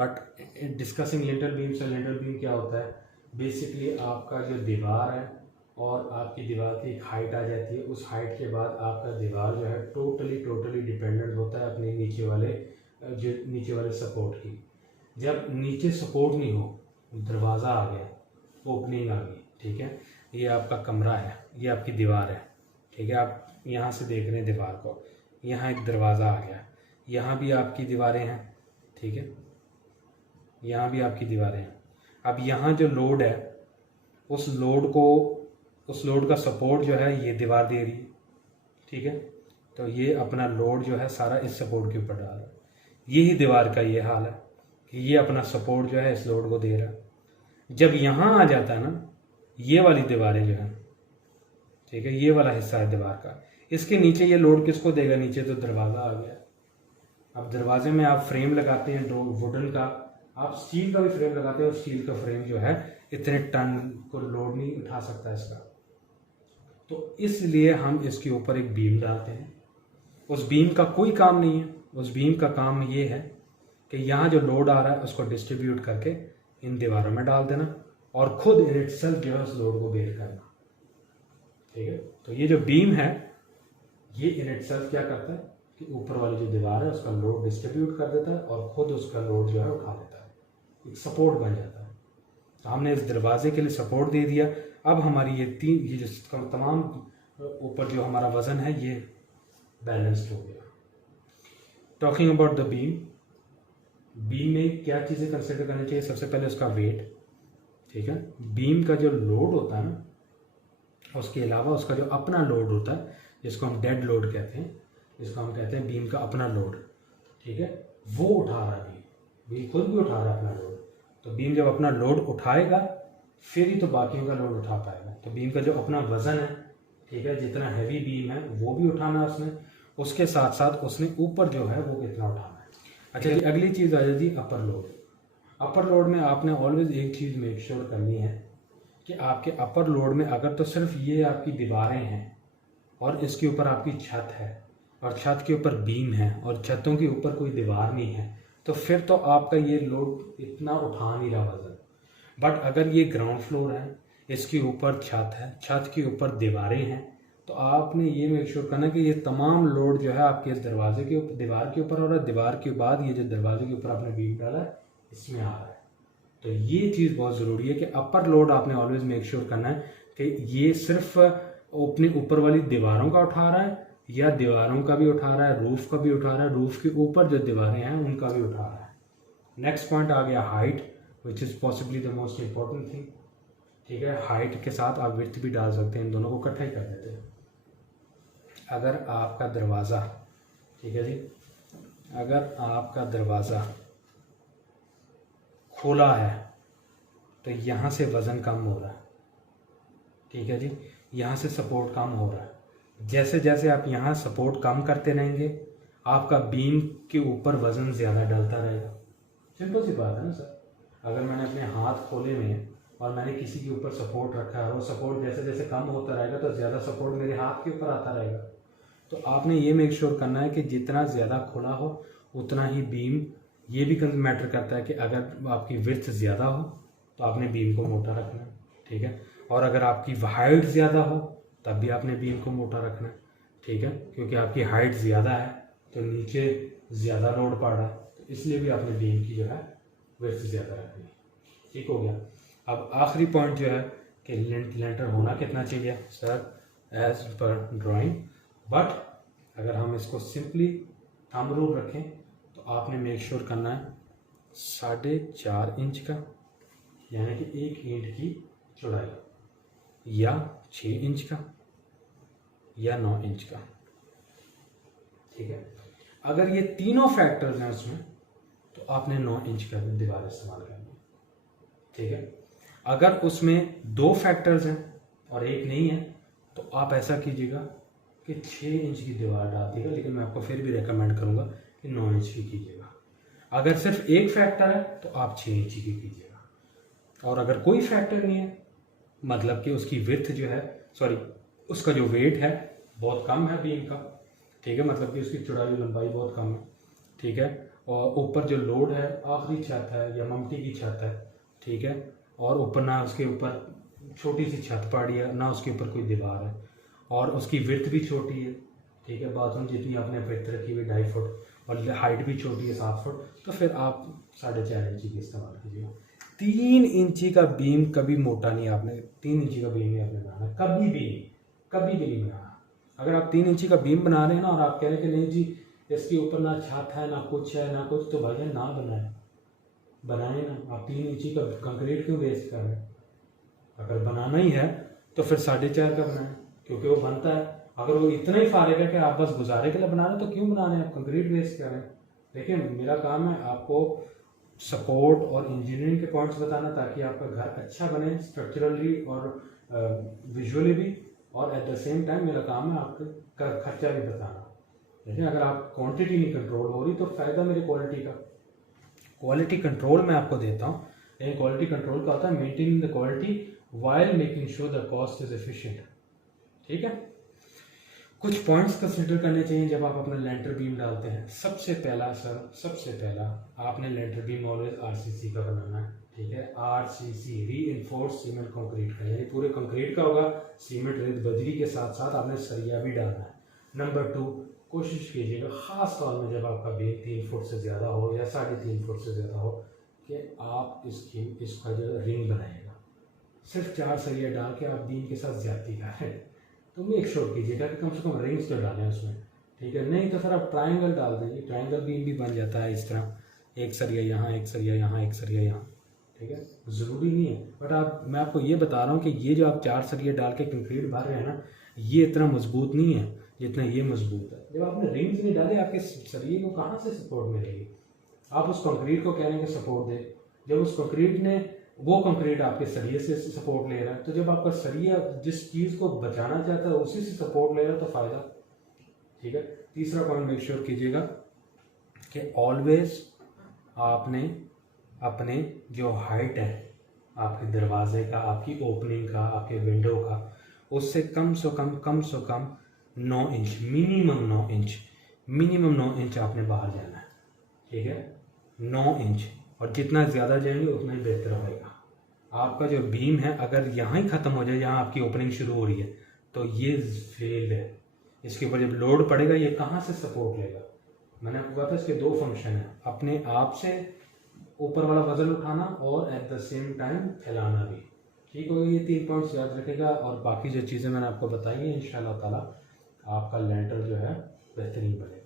But discussing lintel beam से, lintel beam क्या होता है, बेसिकली आपका जो दीवार है और आपकी दीवार की एक हाइट आ जाती है, उस हाइट के बाद आपका दीवार जो है टोटली डिपेंडेंट होता है अपने नीचे वाले सपोर्ट की। जब नीचे सपोर्ट नहीं हो, दरवाज़ा आ गया, ओपनिंग आ गई, ठीक है, ये आपका कमरा है, ये आपकी दीवार है, ठीक है, आप यहाँ से देख रहे हैं दीवार को, यहाँ एक दरवाज़ा आ गया, यहाँ भी आपकी दीवारें हैं, ठीक है, यहाँ भी आपकी दीवारें हैं। अब यहाँ जो लोड है, उस लोड का सपोर्ट जो है ये दीवार दे रही है, ठीक है, तो ये अपना लोड जो है सारा इस सपोर्ट के ऊपर डाल रहा है। यही दीवार का ये हाल है कि ये अपना सपोर्ट जो है इस लोड को दे रहा है। जब यहाँ आ जाता है ना, ये वाली दीवारें जो है, ठीक है, ये वाला हिस्सा है दीवार का, इसके नीचे ये लोड किसको देगा, नीचे तो दरवाज़ा आ गया। अब दरवाजे में आप फ्रेम लगाते हैं वुडन का, आप स्टील का भी फ्रेम लगाते हैं, और स्टील का फ्रेम जो है इतने टन को लोड नहीं उठा सकता इसका, तो इसलिए हम इसके ऊपर एक बीम डालते हैं। उस बीम का कोई काम नहीं है, उस बीम का काम ये है कि यहाँ जो लोड आ रहा है उसको डिस्ट्रीब्यूट करके इन दीवारों में डाल देना और खुद इन इटसेल्फ जो है उस लोड को बेयर करना, ठीक है। तो ये जो बीम है ये इन इटसेल्फ क्या करता है कि ऊपर वाली जो दीवार है उसका लोड डिस्ट्रीब्यूट कर देता है और खुद उसका लोड जो है उठा लेता है, एक सपोर्ट बन जाता है। तो हमने इस दरवाजे के लिए सपोर्ट दे दिया। अब हमारी ये जो तमाम ऊपर जो हमारा वजन है ये बैलेंस्ड हो गया। Talking about the beam, beam में क्या चीज़ें कंसिडर करनी चाहिए, सबसे पहले उसका वेट, ठीक है, बीम का जो लोड होता है ना, उसके अलावा उसका जो अपना लोड होता है जिसको हम डेड लोड कहते हैं, जिसको हम कहते हैं बीम का अपना लोड, ठीक है, वो उठा रहा है बीम खुद भी उठा रहा है अपना लोड। तो बीम जब अपना लोड उठाएगा फिर ही तो बाकियों का लोड उठा पाएगा। तो बीम का जो अपना वजन है, ठीक है, जितना हैवी बीम है वो भी उठाना है उसने, उसके साथ साथ उसने ऊपर जो है वो कितना उठाना है। अच्छा जी, अगली चीज़ आ जाती है अपर लोड। अपर लोड में आपने ऑलवेज एक चीज़ मेक श्योर करनी है कि आपके अपर लोड में अगर तो सिर्फ ये आपकी दीवारें हैं और इसके ऊपर आपकी छत है और छत के ऊपर बीम है और छतों के ऊपर कोई दीवार नहीं है, तो फिर तो आपका ये लोड इतना उठा नहीं रहा वजन। बट अगर ये ग्राउंड फ्लोर है, इसके ऊपर छत है, छत के ऊपर दीवारें हैं, तो आपने ये मेक श्योर करना कि ये तमाम लोड जो है आपके इस दरवाजे के ऊपर, दीवार के ऊपर, और दीवार के बाद ये जो दरवाजे के ऊपर आपने बीम डाला है इसमें आ रहा है। तो ये चीज़ बहुत ज़रूरी है कि अपर लोड आपने ऑलवेज मेक श्योर करना है कि ये सिर्फ अपने ऊपर वाली दीवारों का उठा रहा है या दीवारों का भी उठा रहा है, रूफ का भी उठा रहा है, रूफ के ऊपर जो दीवारें हैं उनका भी उठा रहा है। नेक्स्ट पॉइंट आ गया height, which is possibly the most important thing, ठीक है। हाइट के साथ आप विड्थ भी डाल सकते हैं, इन दोनों को इकट्ठा ही कर देते हैं। अगर आपका दरवाज़ा, ठीक है जी, अगर आपका दरवाज़ा खोला है तो यहाँ से वज़न कम हो रहा है, ठीक है जी, यहाँ से सपोर्ट कम हो रहा है। जैसे जैसे आप यहाँ सपोर्ट कम करते रहेंगे आपका बीम के ऊपर वज़न ज़्यादा डलता रहेगा। सिंपल सी बात है ना सर। अगर मैंने अपने हाथ खोले हुए हैं और मैंने किसी के ऊपर सपोर्ट रखा है, वो सपोर्ट जैसे जैसे कम होता रहेगा तो ज़्यादा सपोर्ट मेरे हाथ के ऊपर आता रहेगा। तो आपने ये मेक श्योर करना है कि जितना ज़्यादा खुला हो उतना ही बीम, ये भी मैटर करता है कि अगर आपकी विड्थ ज़्यादा हो तो आपने बीम को मोटा रखना है, ठीक है, और अगर आपकी हाइट ज़्यादा हो तब भी आपने बीम को मोटा रखना है, ठीक है, क्योंकि आपकी हाइट ज़्यादा है तो नीचे ज़्यादा लोड पड़ रहा है, तो इसलिए भी आपने बीम की जो है विड्थ ज़्यादा रखनी है। ठीक हो गया। अब आखिरी पॉइंट जो है कि लेंटर होना कितना चाहिए sir, as per drawing, but अगर हम इसको सिंपली थंब रूल रखें तो आपने मेक श्योर करना है 4.5 इंच का, यानी कि 1 ईंट की चौड़ाई, या 6 इंच का, या 9 इंच का, ठीक है। अगर ये तीनों फैक्टर्स हैं उसमें तो आपने 9 इंच का दीवार इस्तेमाल करनी है, ठीक है। अगर उसमें 2 फैक्टर्स हैं और 1 नहीं है तो आप ऐसा कीजिएगा कि 6 इंच की दीवार डाल दीजिएगा, लेकिन मैं आपको फिर भी रेकमेंड करूंगा कि 9 इंच की कीजिएगा। अगर सिर्फ 1 फैक्टर है तो आप 6 इंच की कीजिएगा, और अगर कोई फैक्टर नहीं है, मतलब कि उसकी विड्थ जो है, सॉरी उसका जो वेट है बहुत कम है बीम का, ठीक है, मतलब कि उसकी चौड़ाई लंबाई बहुत कम है, ठीक है। और ऊपर जो लोड है आखिरी छत है या ममटी की छत है, ठीक है। और ऊपर ना उसके ऊपर छोटी सी छत पड़ी है ना उसके ऊपर कोई दीवार है, और उसकी विड्थ भी छोटी है, ठीक है। बाथरूम जितनी आपने विड्थ रखी हुई 2.5 फुट, और हाइट भी छोटी है 7 फुट, तो फिर आप 4.5 इंची की इस्तेमाल कीजिएगा। 3 इंची का बीम कभी मोटा नहीं, आपने 3 इंची का बीम नहीं आपने बनाना, कभी भी नहीं बनाना। अगर आप 3 इंची का बीम बना रहे हैं ना और आप कह रहे हैं कि नहीं जी इसके ऊपर ना छत है ना कुछ है ना कुछ, तो भाई ना बनाए ना। आप 3 इंची का कंक्रीट क्यों वेस्ट कर रहे हैं? अगर बनाना ही है तो फिर 4.5 का बनाए, क्योंकि वो बनता है। अगर वो इतना ही फारिग है कि आप बस गुजारे के लिए बना रहे हैं तो क्यों बना रहे हैं? आप कंक्रीट वेस्ट कर रहे हैं। देखिए मेरा काम है आपको सपोर्ट और इंजीनियरिंग के पॉइंट्स बताना, ताकि आपका घर अच्छा बने स्ट्रक्चरली और विजुअली भी, और एट द सेम टाइम मेरा काम है आपका खर्चा भी बताना। लेकिन अगर आप क्वांटिटी नहीं कंट्रोल हो रही तो फ़ायदा मेरी क्वालिटी का। क्वालिटी कंट्रोल मैं आपको देता हूँ, लेकिन क्वालिटी कंट्रोल का होता है maintaining the quality while making sure the cost is efficient, ठीक है। कुछ पॉइंट्स कंसिडर करने चाहिए जब आप अपना लेंटर बीम डालते हैं। सबसे पहला आपने लेंटर बीम ऑलवेज आरसीसी का बनाना है, ठीक है। आरसीसी रीइंफोर्स्ड सीमेंट कंक्रीट का, यानी पूरे कंक्रीट का होगा, सीमेंट रेत बजरी के साथ साथ आपने सरिया भी डालना है। नंबर 2, कोशिश कीजिएगा ख़ास तौर में जब आपका बीम 3 फुट से ज़्यादा हो या 3.5 फुट से ज़्यादा हो, कि आप इसका जो रिंग बनाइएगा। सिर्फ 4 सरिया डाल के आप बीम के साथ ज्यादती करें तो मेक श्योर कीजिएगा कि कम से कम रिंग्स तो डालें उसमें, ठीक है। नहीं तो फिर आप ट्रायंगल डाल देंगे, ट्रायंगल बीम भी बन जाता है इस तरह, एक सरिया यहाँ, एक सरिया यहाँ, एक सरिया यहाँ, ठीक है। ज़रूरी नहीं है, बट मैं आपको ये बता रहा हूँ कि ये जो आप 4 सरिया डाल के कंक्रीट भर रहे हैं ना, ये इतना मजबूत नहीं है जितना ये मजबूत है। जब आपने रिंग्स नहीं डाले आपके सरिये को कहाँ से सपोर्ट मिलेगी? आप उस कंक्रीट को कह रहे हैं कि सपोर्ट दे, जब उस कंक्रीट ने वो कंक्रीट आपके सरिये से सपोर्ट ले रहा है, तो जब आपका सरिया जिस चीज़ को बचाना चाहता है उसी से सपोर्ट ले रहा है तो फ़ायदा, ठीक है। तीसरा पॉइंट मेक श्योर कीजिएगा कि ऑलवेज आपने अपने जो हाइट है आपके दरवाजे का, आपकी ओपनिंग का, आपके विंडो का, उससे कम से कम 9 इंच, मिनिमम 9 इंच आपने बाहर जाना है, ठीक है। 9 इंच, और जितना ज़्यादा जाएंगे उतना ही बेहतर होगा। आपका जो बीम है अगर यहाँ ही ख़त्म हो जाए, यहाँ आपकी ओपनिंग शुरू हो रही है, तो ये फेल है। इसके ऊपर जब लोड पड़ेगा ये कहाँ से सपोर्ट लेगा? मैंने आपको कहा था इसके 2 फंक्शन हैं, अपने आप से ऊपर वाला वजन उठाना और एट द सेम टाइम फैलाना भी, ठीक होगा। ये 3 पॉइंट्स याद रखेगा, और बाकी जो चीज़ें मैंने आपको बताई हैं इंशाल्लाह ताला आपका लेंटर जो है बेहतरीन बनेगा।